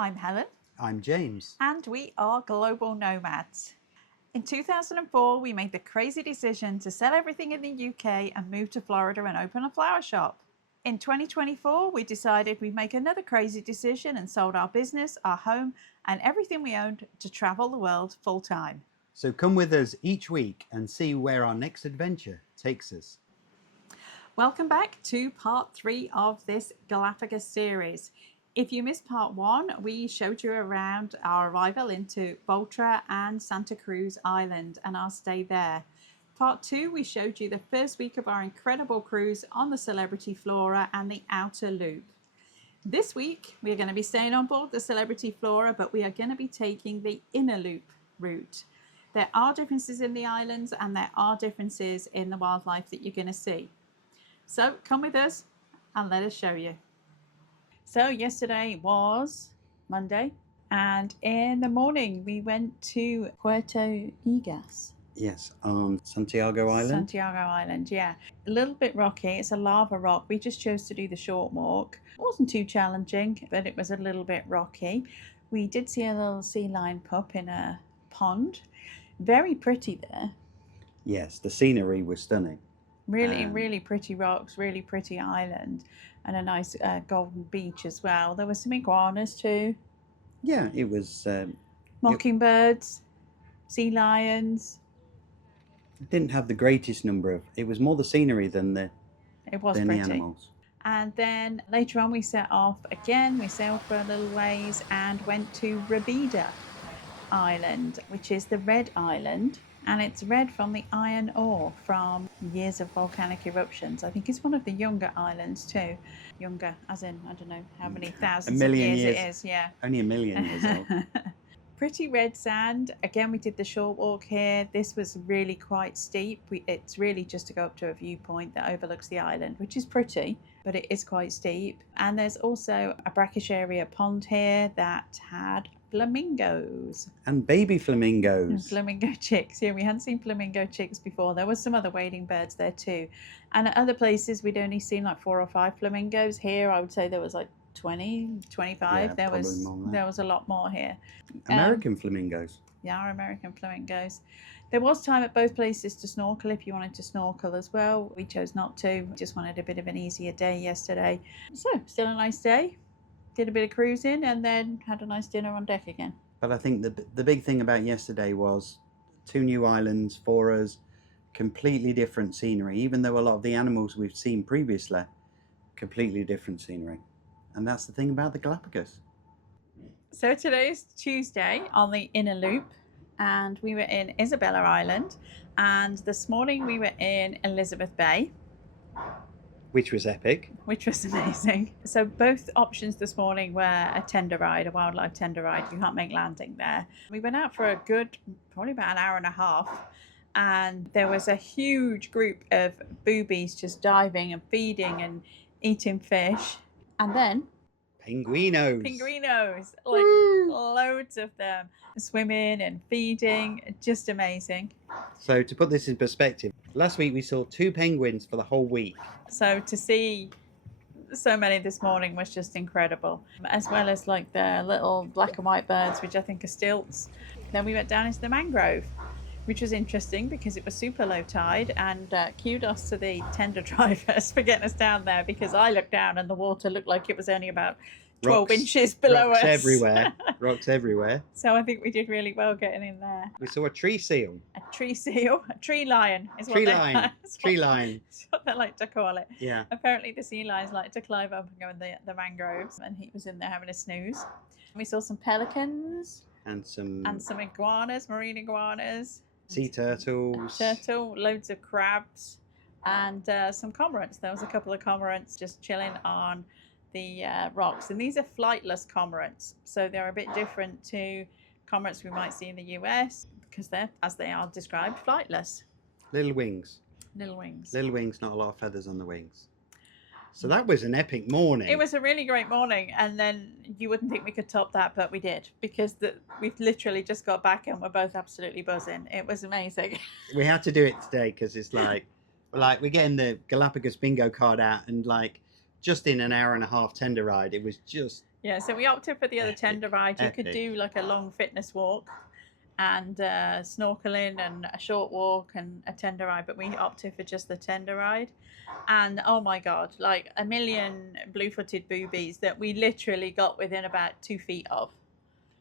I'm Helen. I'm James. And we are global nomads. In 2004, we made the crazy decision to sell everything in the UK and move to Florida and open a flower shop. In 2024, we decided we'd make another crazy decision and sold our business, our home, and everything we owned to travel the world full time. So come with us each week and see where our next adventure takes us. Welcome back to part 3 of this Galapagos series. If you missed part 1, we showed you around our arrival into Puerto and Santa Cruz Island and our stay there. Part 2, we showed you the first week of our incredible cruise on the Celebrity Flora and the outer loop. This week, we are going to be staying on board the Celebrity Flora, but we are going to be taking the inner loop route. There are differences in the islands and there are differences in the wildlife that you're going to see. So come with us and let us show you. So yesterday was Monday, and in the morning we went to Puerto Egas. Yes, on Santiago Island. Santiago Island, yeah. A little bit rocky. It's a lava rock. We just chose to do the short walk. It wasn't too challenging, but it was a little bit rocky. We did see a little sea lion pup in a pond. Very pretty there. Yes, the scenery was stunning. Really pretty rocks, really pretty island, and a nice golden beach as well. There were some iguanas too. Yeah, it was... Mockingbirds, sea lions. It didn't have the greatest number of... It was more the scenery than the animals. And then later on we set off again. We sailed for a little ways and went to Rabida Island, which is the red island. And it's red from the iron ore from years of volcanic eruptions. I think it's one of the younger islands too. Younger, as in, I don't know how many thousands of years it is. Yeah. Only 1 million years old. Pretty red sand. Again, we did the short walk here. This was really quite steep. It's really just to go up to a viewpoint that overlooks the island, which is pretty, but it is quite steep. And there's also a brackish area pond here that had flamingos. And baby flamingos. And flamingo chicks. Yeah, we hadn't seen flamingo chicks before. There was some other wading birds there too. And at other places, we'd only seen like 4 or 5 flamingos. Here, I would say there was like 20, 25. Yeah, there was a lot more here. American flamingos. Yeah, our American flamingos. There was time at both places to snorkel if you wanted to snorkel as well. We chose not to. We just wanted a bit of an easier day yesterday. So, still a nice day. Did a bit of cruising and then had a nice dinner on deck again. But I think the big thing about yesterday was 2 new islands for us, completely different scenery. Even though a lot of the animals we've seen previously, completely different scenery. And that's the thing about the Galapagos. So today's Tuesday on the inner loop, and we were in Isabella Island, and this morning we were in Elizabeth Bay. Which was epic. Which was amazing. So both options this morning were a tender ride, a wildlife tender ride. You can't make landing there. We went out for a good, probably about an hour and a half, and there was a huge group of boobies just diving and feeding and eating fish. And then Penguinos, like loads of them, swimming and feeding, just amazing. So to put this in perspective, last week we saw 2 penguins for the whole week. So to see so many this morning was just incredible, as well as like the little black and white birds, which I think are stilts. Then we went down into the mangrove, which was interesting because it was super low tide, and kudos to the tender drivers for getting us down there, because I looked down and the water looked like it was only about 12 inches below us. Rocks everywhere. So I think we did really well getting in there. We saw a tree seal. A tree lion is tree what lion. Tree lion. That's what they like to call it. Yeah. Apparently the sea lions like to climb up and go in the mangroves, and he was in there having a snooze. We saw some pelicans. And some iguanas, marine iguanas. Sea turtles. Loads of crabs, and some cormorants. There was a couple of cormorants just chilling on the rocks, and these are flightless cormorants, so they're a bit different to cormorants we might see in the US, because they're, as they are described, flightless. Little wings, not a lot of feathers on the wings. So that was an epic morning. It was a really great morning, and then you wouldn't think we could top that, but we did, because we've literally just got back and we're both absolutely buzzing. It was amazing. We had to do it today because it's like we're getting the Galapagos bingo card out, and like just in an hour and a half tender ride, it was just Yeah, so we opted for the other Epic, tender ride. You could epic. do like a long fitness walk and snorkeling and a short walk and a tender ride, but we opted for just the tender ride. And oh my God, like a million blue-footed boobies that we literally got within about 2 feet of.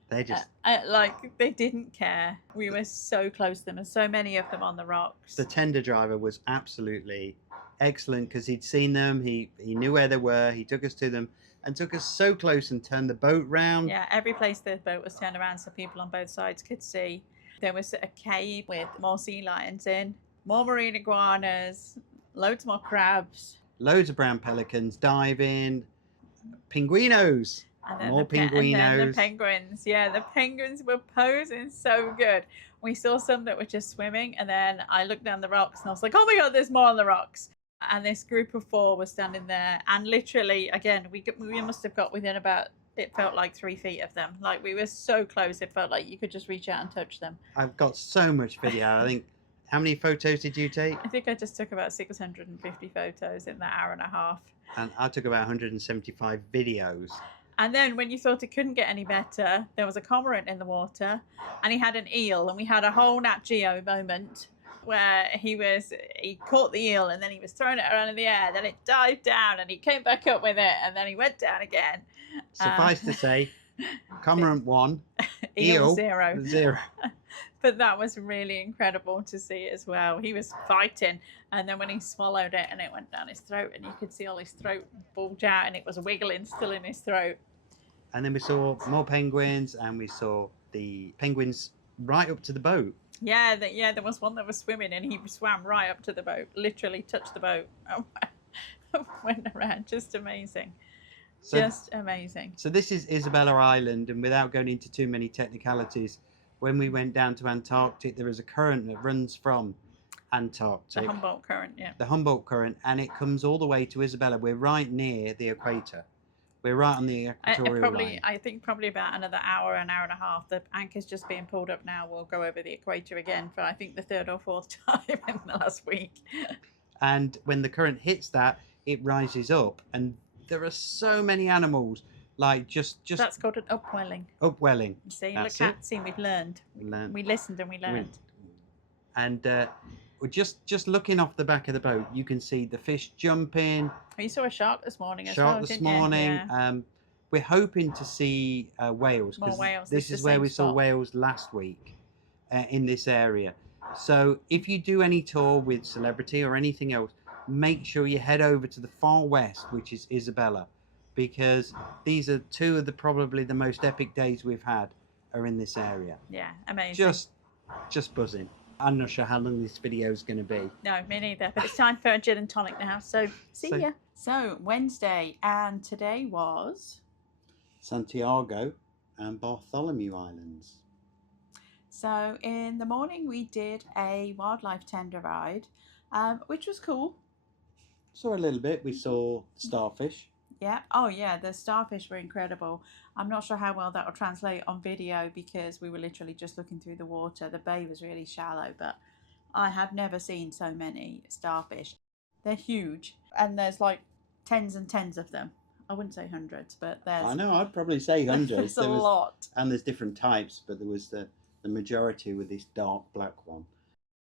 They just like they didn't care. We were so close to them, and so many of them on the rocks. the tender driver was absolutely excellent because he'd seen them. He knew where they were. He took us to them and took us so close and turned the boat round. Yeah, every place the boat was turned around so people on both sides could see. There was a cave with more sea lions in, more marine iguanas, loads more crabs. Loads of brown pelicans diving, pinguinos. And then More and then the pinguinos. penguins. Yeah, the penguins were posing so good. We saw some that were just swimming, and then I looked down the rocks and I was like, oh my God, there's more on the rocks. And this group of 4 was standing there, and literally, again, we must have got within about, it felt like 3 feet of them. Like we were so close, it felt like you could just reach out and touch them. I've got so much video. I think, how many photos did you take? I think I just took about 650 photos in that hour and a half. And I took about 175 videos. And then when you thought it couldn't get any better, there was a cormorant in the water and he had an eel, and we had a whole Nat Geo moment where he caught the eel and then he was throwing it around in the air, then it dived down and he came back up with it and then he went down again. Suffice to say, cormorant 1, eel 0. 0. But that was really incredible to see as well. He was fighting, and then when he swallowed it and it went down his throat and you could see all his throat bulge out and it was wiggling still in his throat. And then we saw more penguins, and we saw the penguins right up to the boat. Yeah, there was one that was swimming and he swam right up to the boat, literally touched the boat. Went around, just amazing. Just amazing. So this is Isabella Island, and without going into too many technicalities, when we went down to Antarctic, there is a current that runs from Antarctic. The Humboldt current, yeah. The Humboldt current, and it comes all the way to Isabella. We're right near the equator. We're right on the equatorial line. I think probably about another hour, an hour and a half. The anchor's just being pulled up now. We'll go over the equator again for I think the 3rd or 4th time in the last week. And when the current hits that, it rises up, and there are so many animals. Like just that's called an upwelling. Upwelling. See, we've learned. We listened and we learned. And just looking off the back of the boat, you can see the fish jumping. Oh, you saw a shark this morning as well. Shark this morning. Yeah. We're hoping to see whales. More whales. This is where we saw whales last week in this area. So if you do any tour with Celebrity or anything else, make sure you head over to the far west, which is Isabella, because these are 2 of probably the most epic days we've had are in this area. Yeah, amazing. Just buzzing. I'm not sure how long this video is going to be. No, me neither. But it's time for a gin and tonic now. So see ya. So Wednesday, and today was Santiago and Bartholomew Islands. So in the morning we did a wildlife tender ride, which was cool. Saw a little bit. We saw starfish. Yeah. Oh yeah, the starfish were incredible. I'm not sure how well that will translate on video because we were literally just looking through the water. The bay was really shallow, but I have never seen so many starfish. They're huge, and there's like tens and tens of them. I wouldn't say hundreds, but there's... I know, I'd probably say hundreds. There's a lot. And there's different types, but there was the majority with this dark black one.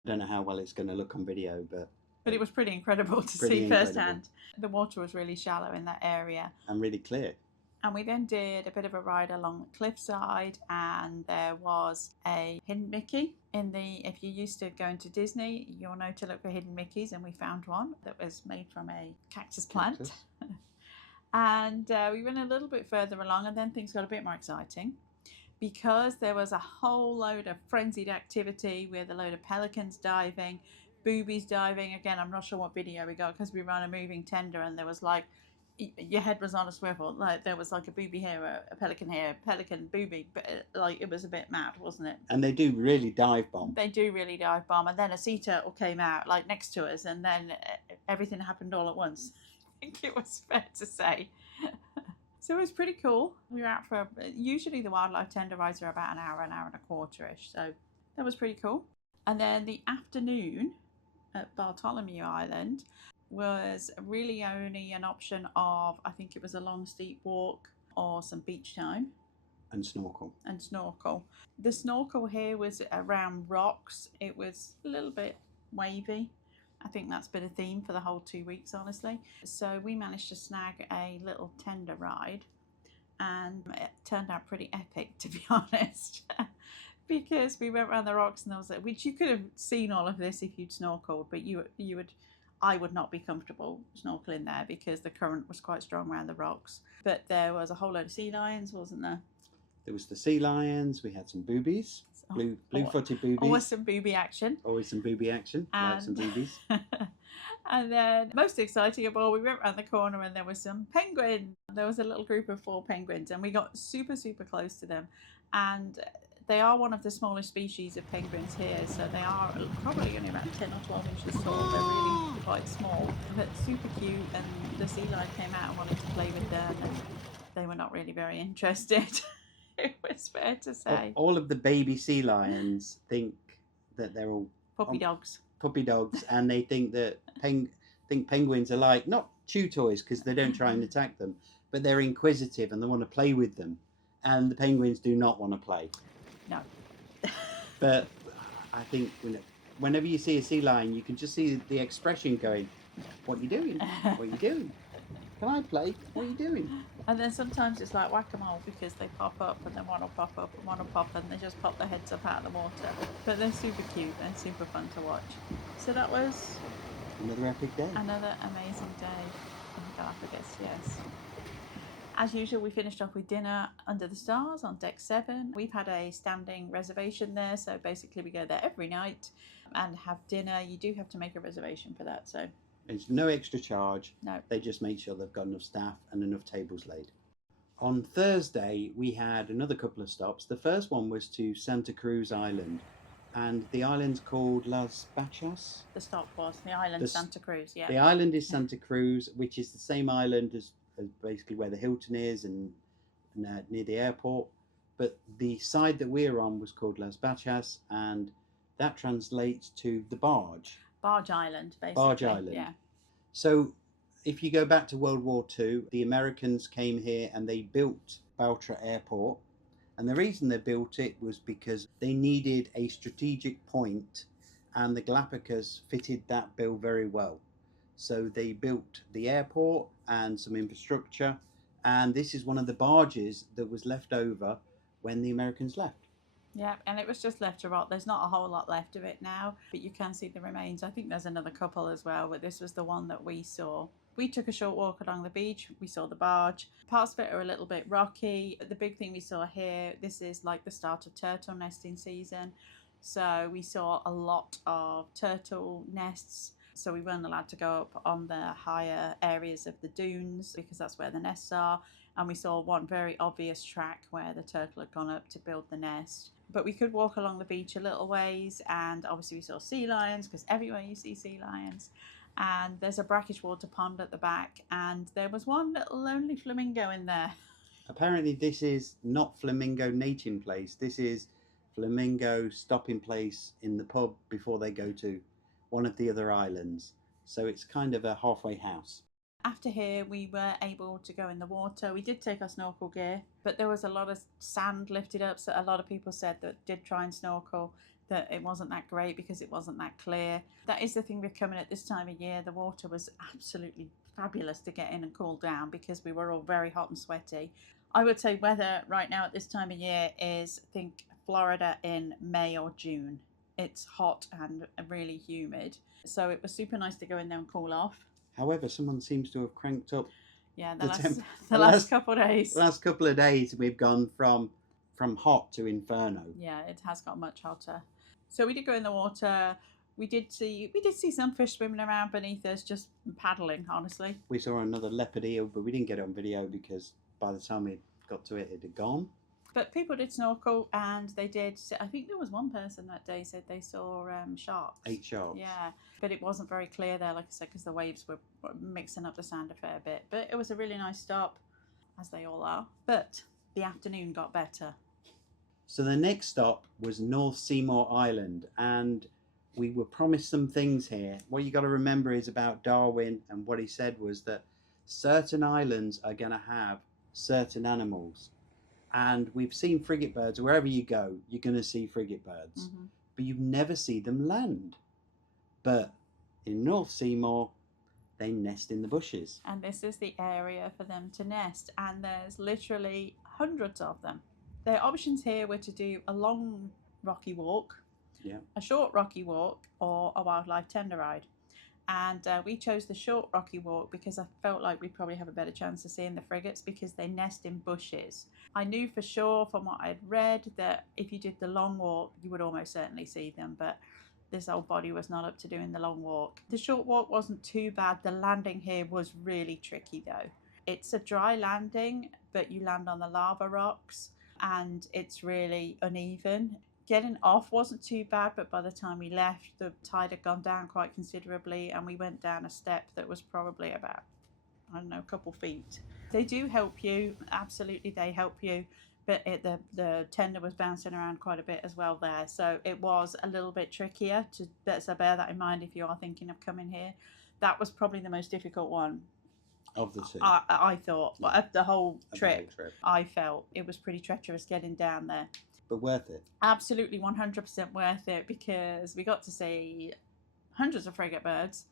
I don't know how well it's going to look on video, but it was pretty incredible to see firsthand. The water was really shallow in that area. And really clear. And we then did a bit of a ride along the cliffside, and there was a hidden Mickey in the... If you're used to going to Disney, you'll know to look for hidden Mickeys, and we found one that was made from a cactus plant. And we went a little bit further along, and then things got a bit more exciting because there was a whole load of frenzied activity with a load of pelicans diving, boobies diving. Again, I'm not sure what video we got because we ran a moving tender, and there was like, your head was on a swivel. Like there was like a booby here, a pelican here, pelican, booby, but like it was a bit mad, wasn't it? And they do really dive bomb. They do really dive bomb. And then a sea turtle came out like next to us, and then everything happened all at once. I think it was fair to say. So it was pretty cool. We were out for, usually the wildlife tender rides are about an hour and a quarter-ish. So that was pretty cool. And then the afternoon at Bartolome Island was really only an option of, I think it was a long steep walk or some beach time. And snorkel. And snorkel. The snorkel here was around rocks. It was a little bit wavy. I think that's been a theme for the whole 2 weeks, honestly. So we managed to snag a little tender ride, and it turned out pretty epic, to be honest. Because we went around the rocks, and there was which you could have seen all of this if you'd snorkeled, but I would not be comfortable snorkeling there because the current was quite strong around the rocks. But there was a whole load of sea lions, wasn't there? There was the sea lions. We had some boobies, blue-footed boobies. Always some boobie action. Always some boobie action. Like some boobies. And then, most exciting of all, we went around the corner and there was some penguins. There was a little group of 4 penguins, and we got super, super close to them. And they are one of the smallest species of penguins here, so they are probably only about 10 or 12 inches tall. They're really quite small, but super cute. And the sea lion came out and wanted to play with them, and they were not really very interested. It was fair to say. All of the baby sea lions think that they're all puppy dogs, and they think that penguins are like, not chew toys because they don't try and attack them, but they're inquisitive and they want to play with them, and the penguins do not want to play. No. But I think whenever you see a sea lion, you can just see the expression going, "What are you doing? What are you doing? Can I play? What are you doing?" And then sometimes it's like whack-a-mole, because they pop up and then one will pop up and one will pop, and they just pop their heads up out of the water. But they're super cute and super fun to watch. So that was another epic day. Another amazing day in Galapagos, yes. As usual, we finished off with dinner under the stars on deck 7. We've had a standing reservation there, so basically we go there every night and have dinner. You do have to make a reservation for that, so it's no extra charge. No. They just make sure they've got enough staff and enough tables laid. On Thursday, we had another couple of stops. The first one was to Santa Cruz Island, and the island's called Las Bachas. The stop was the island Santa Cruz, yeah. The island is Santa Cruz, which is the same island as basically where the Hilton is and near the airport. But the side that we're on was called Las Bachas, and that translates to the barge. Barge Island, basically. Barge Island. Yeah. So if you go back to World War II, the Americans came here and they built Puerto Airport. And the reason they built it was because they needed a strategic point, and the Galapagos fitted that bill very well. So they built the airport and some infrastructure, and this is one of the barges that was left over when the Americans left. Yeah, and it was just left to rot. There's not a whole lot left of it now, but you can see the remains. I think there's another couple as well, but this was the one that we saw. We took a short walk along the beach. We saw the barge. Parts of it are a little bit rocky. The big thing we saw here, this is like the start of turtle nesting season. So we saw a lot of turtle nests. So we weren't allowed to go up on the higher areas of the dunes because that's where the nests are. And we saw one very obvious track where the turtle had gone up to build the nest. But we could walk along the beach a little ways, and obviously we saw sea lions, because everywhere you see sea lions. And there's a brackish water pond at the back, and there was one little lonely flamingo in there. Apparently this is not flamingo mating place. This is flamingo stopping place in the pub before they go to one of the other islands. So it's kind of a halfway house. After here, we were able to go in the water. We did take our snorkel gear, but there was a lot of sand lifted up, so a lot of people said that did try and snorkel, that it wasn't that great because it wasn't that clear. That is the thing with coming at this time of year. The water was absolutely fabulous to get in and cool down because we were all very hot and sweaty. I would say weather right now at this time of year is, think Florida in May or June. It's hot and really humid, so it was super nice to go in there and cool off. However, someone seems to have cranked up. Yeah, the last couple of days. The last couple of days, we've gone from hot to inferno. Yeah, it has got much hotter. So we did go in the water. We did see some fish swimming around beneath us, just paddling. Honestly, we saw another leopard eel, but we didn't get it on video because by the time we got to it, it had gone. But people did snorkel, and they did. I think there was one person that day said they saw sharks. 8 sharks. Yeah, but it wasn't very clear there, like I said, because the waves were mixing up the sand a fair bit. But it was a really nice stop, as they all are. But the afternoon got better. So the next stop was North Seymour Island, and we were promised some things here. What you got to remember is about Darwin, and what he said was that certain islands are going to have certain animals. And we've seen frigate birds. Wherever you go, you're going to see frigate birds. Mm-hmm. But you never see them land. But in North Seymour, they nest in the bushes. And this is the area for them to nest. And there's literally hundreds of them. Their options here were to do a long rocky walk, a short rocky walk, or a wildlife tender ride. And we chose the short rocky walk because I felt like we'd probably have a better chance of seeing the frigates because they nest in bushes. I knew for sure from what I'd read that if you did the long walk, you would almost certainly see them, but this old body was not up to doing the long walk. The short walk wasn't too bad. The landing here was really tricky though. It's a dry landing, but you land on the lava rocks and it's really uneven. Getting off wasn't too bad, but by the time we left, the tide had gone down quite considerably and we went down a step that was probably about, I don't know, a couple feet. They do help you, absolutely they help you, but the tender was bouncing around quite a bit as well there, so it was a little bit trickier, so bear that in mind if you are thinking of coming here. That was probably the most difficult one. Of the two. I thought, Yeah. the whole trip, trip, I felt it was pretty treacherous getting down there. but worth it. Absolutely 100% worth it because we got to see hundreds of frigate birds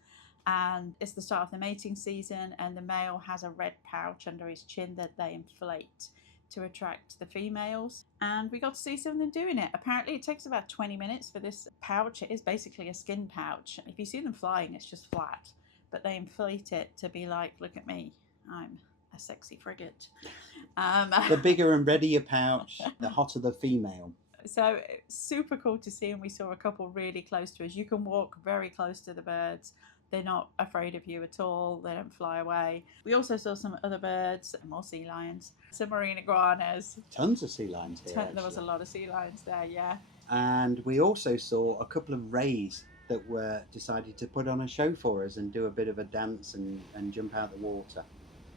and it's the start of the mating season and the male has a red pouch under his chin that they inflate to attract the females, and we got to see some of them doing it. Apparently it takes about 20 minutes for this pouch. It is basically a skin pouch. If you see them flying, it's just flat, but they inflate it to be like, look at me, I'm a sexy frigate. The bigger and redder pouch, the hotter the female. So super cool to see, and we saw a couple really close to us. You can walk very close to the birds. They're not afraid of you at all. They don't fly away. We also saw some other birds, more sea lions, some marine iguanas. Tons of sea lions here. There was a lot of sea lions there, yeah. And we also saw a couple of rays that were decided to put on a show for us and do a bit of a dance and jump out the water.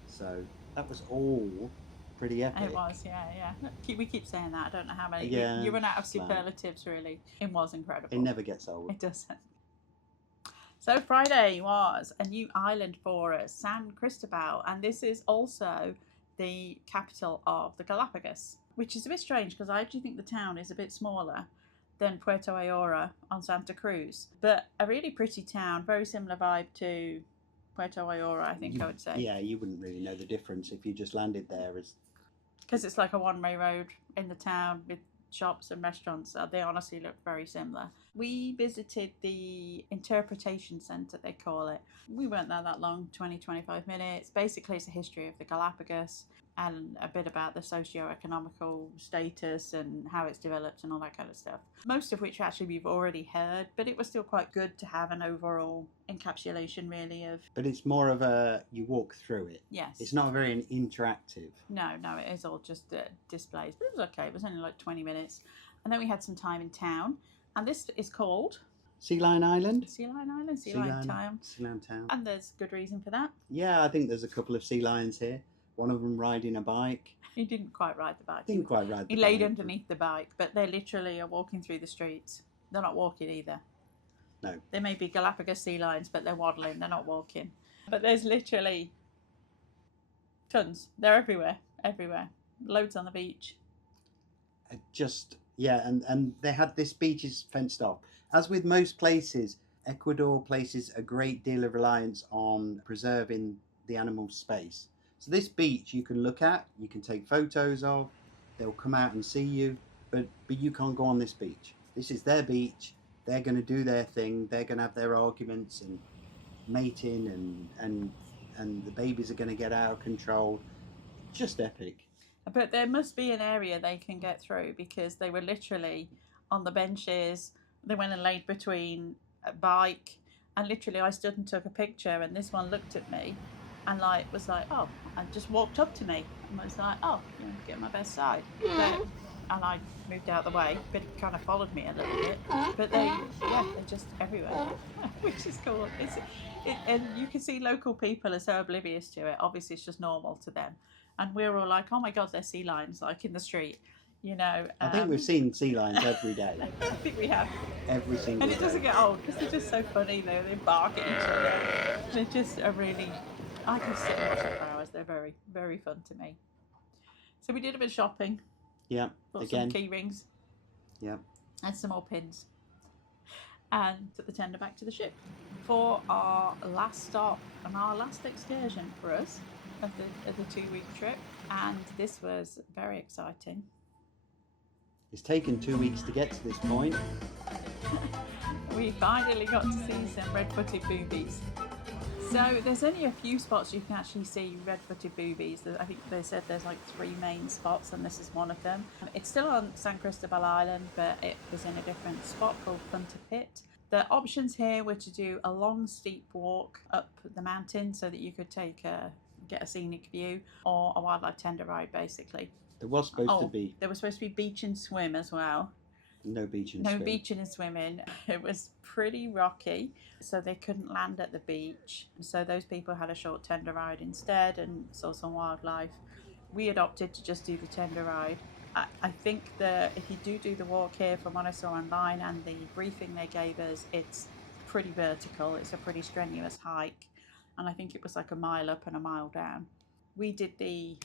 So that was all pretty epic. It was, yeah. We keep saying that. I don't know how many. Yeah, you run out of superlatives, really. It was incredible. It never gets old. It doesn't. So Friday was a new island for us, San Cristobal, and this is also the capital of the Galapagos, which is a bit strange because I actually think the town is a bit smaller than Puerto on Santa Cruz, but a really pretty town, very similar vibe to Puerto I think I would say. Yeah, you wouldn't really know the difference if you just landed there, because it's like a one-way road in the town with shops and restaurants. They honestly look very similar. We visited the interpretation centre, they call it. We weren't there that long, 20-25 minutes. Basically it's a history of the Galapagos and a bit about the socio-economical status and how it's developed and all that kind of stuff. Most of which actually we've already heard, but it was still quite good to have an overall encapsulation really of... But it's more of a, you walk through it. Yes. It's not very interactive. No, it is all just displays. But it was okay, it was only like 20 minutes. And then we had some time in town. And this is called... Sea Lion Island? Sea Lion Island, Sea Lion Town. Sea Lion Town. And there's good reason for that. Yeah, I think there's a couple of sea lions here. One of them riding a bike. He didn't quite ride the bike. Didn't quite ride the bike. He laid underneath the bike, but they literally are walking through the streets. They're not walking either. No. They may be Galapagos sea lions, but they're waddling, they're not walking. But there's literally tons. They're everywhere. Loads on the beach. And they had this beach is fenced off. As with most places, Ecuador places a great deal of reliance on preserving the animal space. So this beach you can look at, you can take photos of, they'll come out and see you, but you can't go on this beach. This is their beach, they're going to do their thing, they're going to have their arguments and mating and the babies are going to get out of control. Just epic. But there must be an area they can get through because they were literally on the benches. They went and laid between a bike, and literally I stood and took a picture, and this one looked at me and was like, oh, and just walked up to me and was like, oh, get my best side. And I moved out the way, but it kind of followed me a little bit. But they're just everywhere, which is cool. And you can see local people are so oblivious to it. Obviously, it's just normal to them. And we're all like, oh my God, there's sea lions like in the street, I think we've seen sea lions every day. I think we have. Every single And day. it doesn't get old because they're just so funny though. They bark at each other. They're just I can sit and watch them for hours. They're very, very fun to me. So we did a bit of shopping. Yeah, Got again. some key rings. Yeah. And some more pins. And took the tender back to the ship for our last stop and our last excursion for us of the 2-week trip. And this was very exciting. It's taken 2 weeks to get to this point. We finally got to see some red-footed boobies. So there's only a few spots you can actually see red-footed boobies. I think they said there's like 3 main spots, and this is one of them. It's still on San Cristobal Island, but it was in a different spot called Punta, Pitt. The options here were to do a long steep walk up the mountain so that you could get a scenic view, or a wildlife tender ride basically. There was supposed to be. There was supposed to be beach and swim as well. No beaching and No beaching and swimming. It was pretty rocky, so they couldn't land at the beach. So those people had a short tender ride instead and saw some wildlife. We had opted to just do the tender ride. I think that if you do the walk here, from what I saw online and the briefing they gave us, it's pretty vertical. It's a pretty strenuous hike, and I think it was like a mile up and a mile down. We did the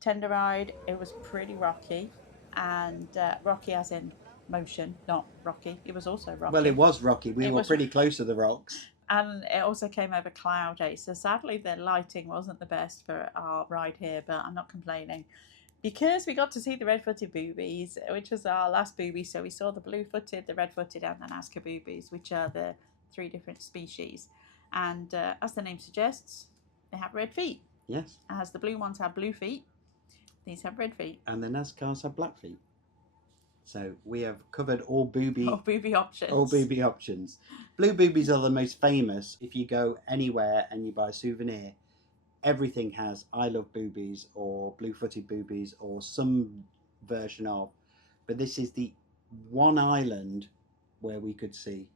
tender ride. It was pretty rocky, and rocky as in motion, not rocky. It was also rocky. Well, it was rocky. We were pretty close to the rocks. And it also came over cloudy. So sadly, the lighting wasn't the best for our ride here, but I'm not complaining. Because we got to see the red-footed boobies, which was our last booby. So we saw the blue-footed, the red-footed, and the Nazca boobies, which are the 3 different species. And as the name suggests, they have red feet. Yes. As the blue ones have blue feet, these have red feet. And the Nazcas have black feet. So we have covered all booby options. All booby options. Blue boobies are the most famous. If you go anywhere and you buy a souvenir, everything has I love boobies or blue-footed boobies or some version of. But this is the one island where we could see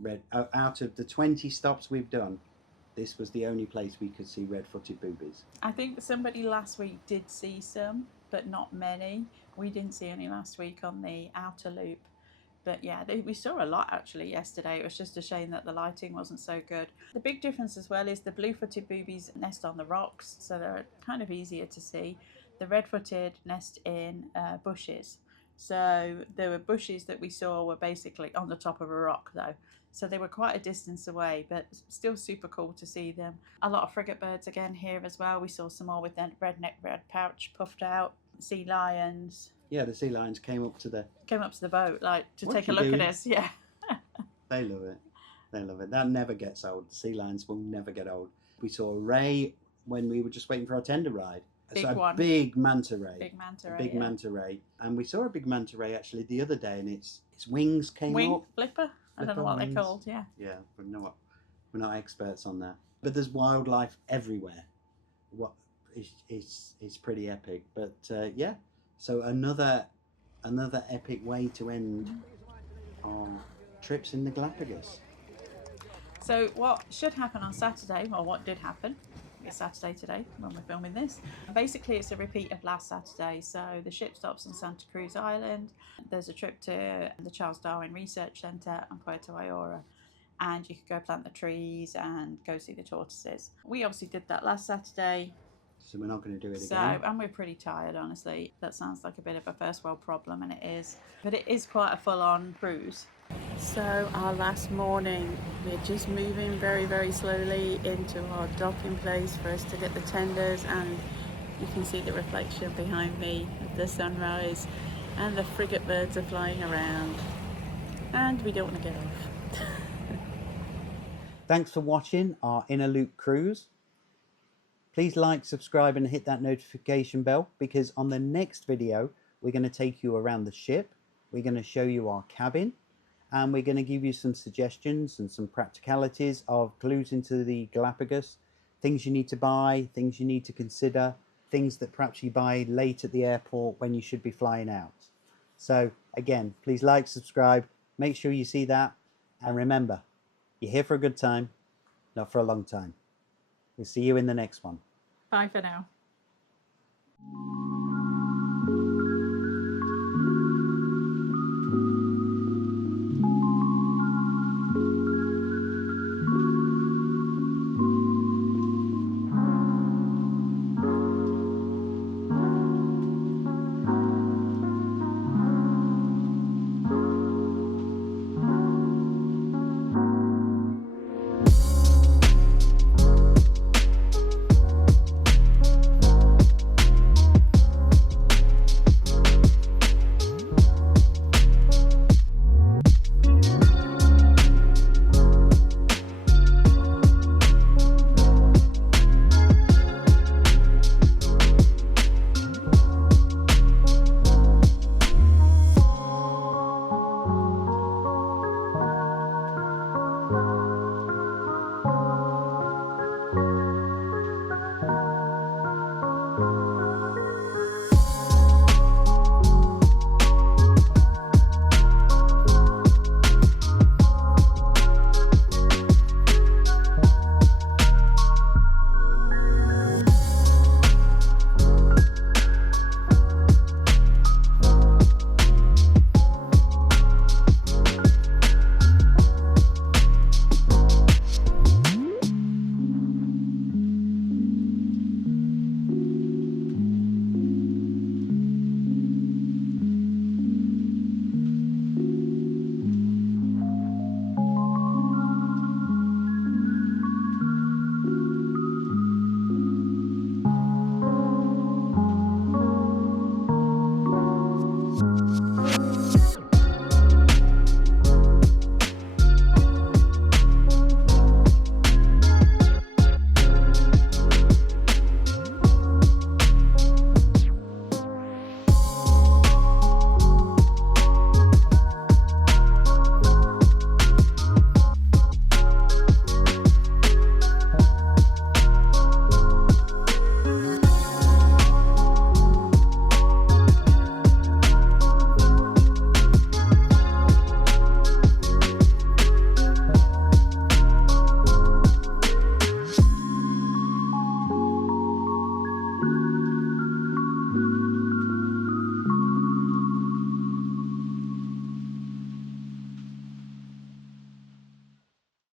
red. Out of the 20 stops we've done, this was the only place we could see red-footed boobies. I think somebody last week did see some, but not many. We didn't see any last week on the outer loop. But yeah, we saw a lot actually yesterday. It was just a shame that the lighting wasn't so good. The big difference as well is the blue-footed boobies nest on the rocks, so they're kind of easier to see. The red-footed nest in bushes. So there were bushes that we saw were basically on the top of a rock though. So they were quite a distance away, but still super cool to see them. A lot of frigate birds again here as well. We saw some more with their red pouch puffed out. Sea lions. Yeah, the sea lions came up to the boat, like to take a look at us. Yeah. They love it. They love it. That never gets old. The sea lions will never get old. We saw a ray when we were just waiting for our tender ride. Big manta ray. Big manta ray. And we saw a big manta ray actually the other day, and its wings came up. Flipper. I don't know what they're called. Yeah. Yeah, we're not experts on that. But there's wildlife everywhere. It's pretty epic. But yeah, so another epic way to end our trips in the Galapagos. So what should happen on Saturday, or what did happen, it's Saturday today when we're filming this. Basically, it's a repeat of last Saturday. So the ship stops in Santa Cruz Island. There's a trip to the Charles Darwin Research Centre and Puerto, and you could go plant the trees and go see the tortoises. We obviously did that last Saturday. So we're not going to do it again. And we're pretty tired, honestly. That sounds like a bit of a first world problem, and it is. But it is quite a full-on cruise. So our last morning, we're just moving very, very slowly into our docking place for us to get the tenders, and you can see the reflection behind me of the sunrise, and the frigate birds are flying around, and we don't want to get off. Thanks for watching our Inner Loop cruise. Please like, subscribe and hit that notification bell, because on the next video we're going to take you around the ship, we're going to show you our cabin, and we're going to give you some suggestions and some practicalities of clues into the Galapagos, things you need to buy, things you need to consider, things that perhaps you buy late at the airport when you should be flying out. So again, please like, subscribe, make sure you see that, and remember, you're here for a good time, not for a long time. We'll see you in the next one. Bye for now.